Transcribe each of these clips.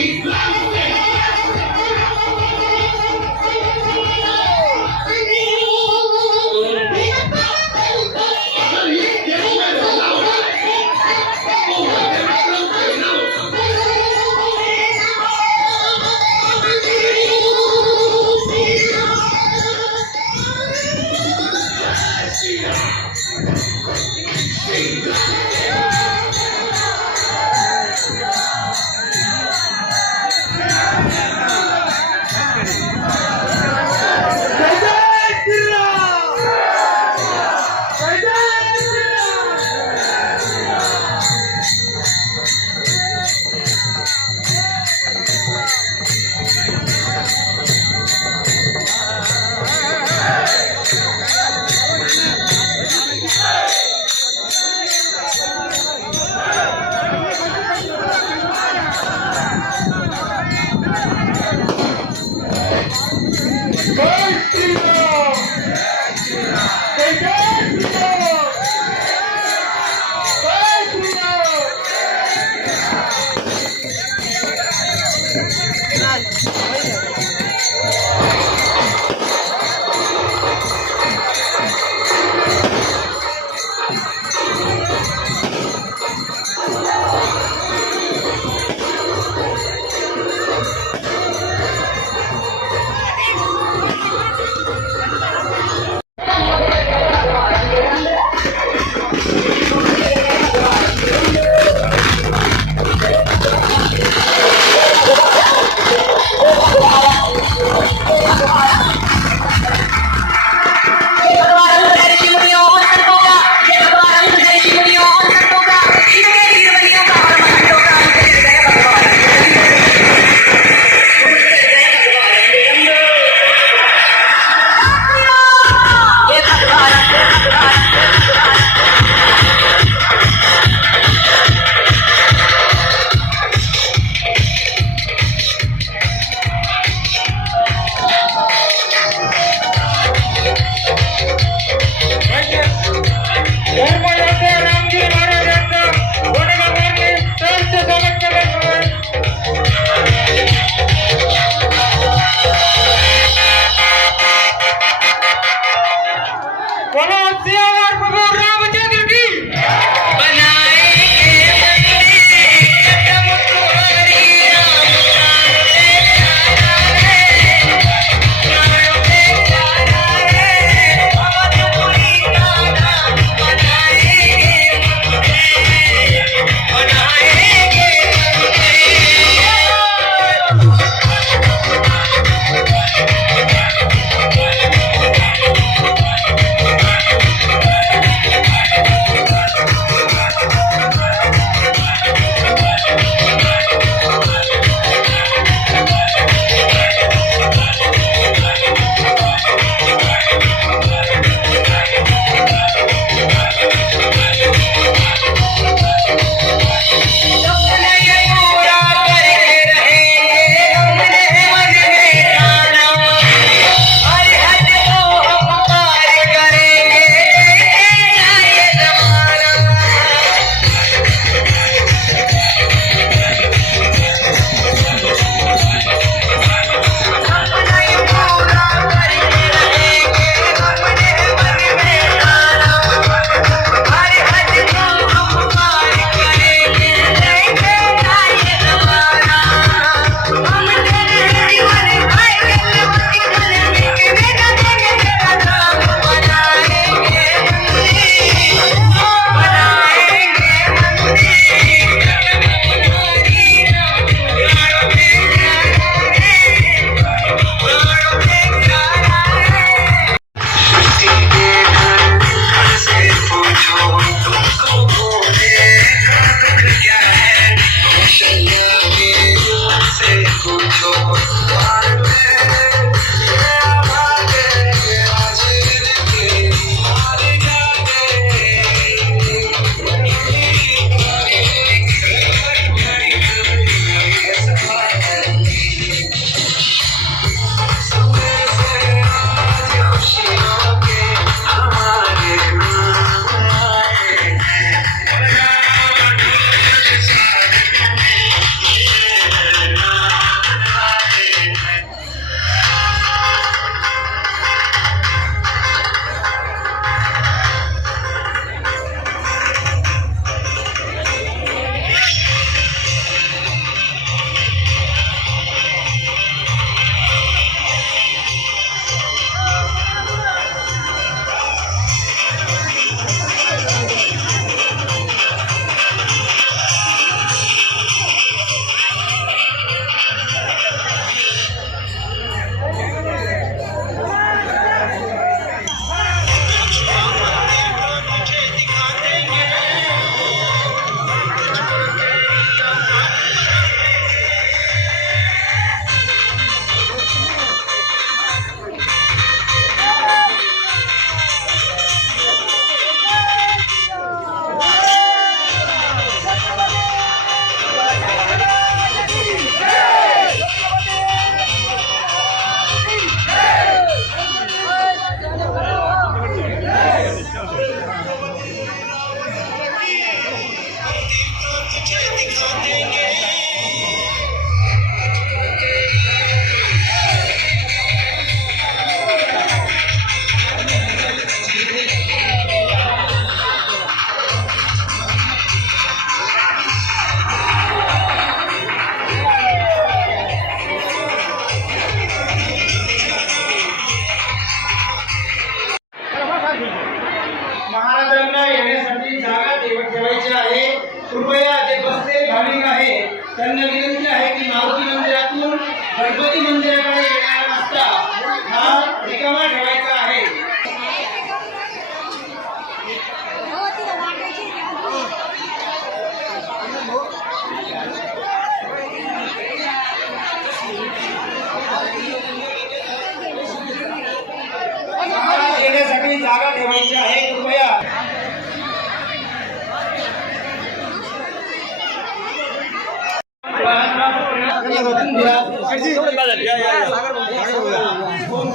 faith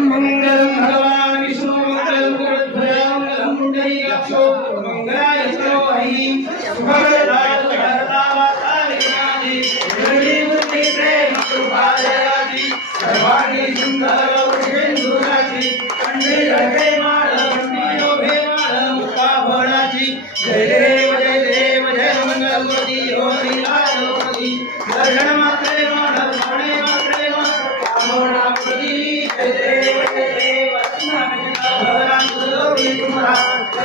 मंगल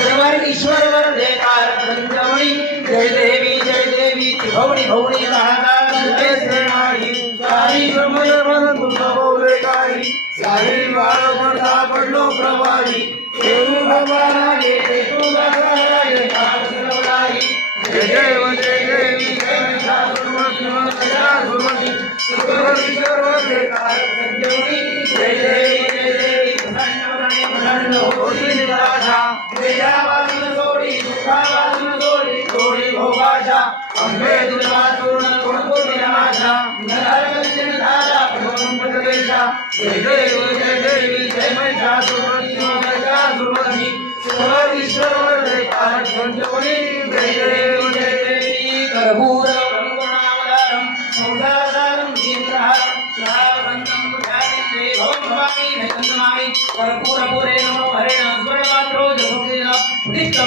server ईश्वरवर जयकार चंद्रमणी जय देवी जय देवी भवणी भवणी सारी वारंवार सापडलो प्रभारी। देऊ भगवाना घेते तू जय जय जय देवी जय सर्व सर्व सर्व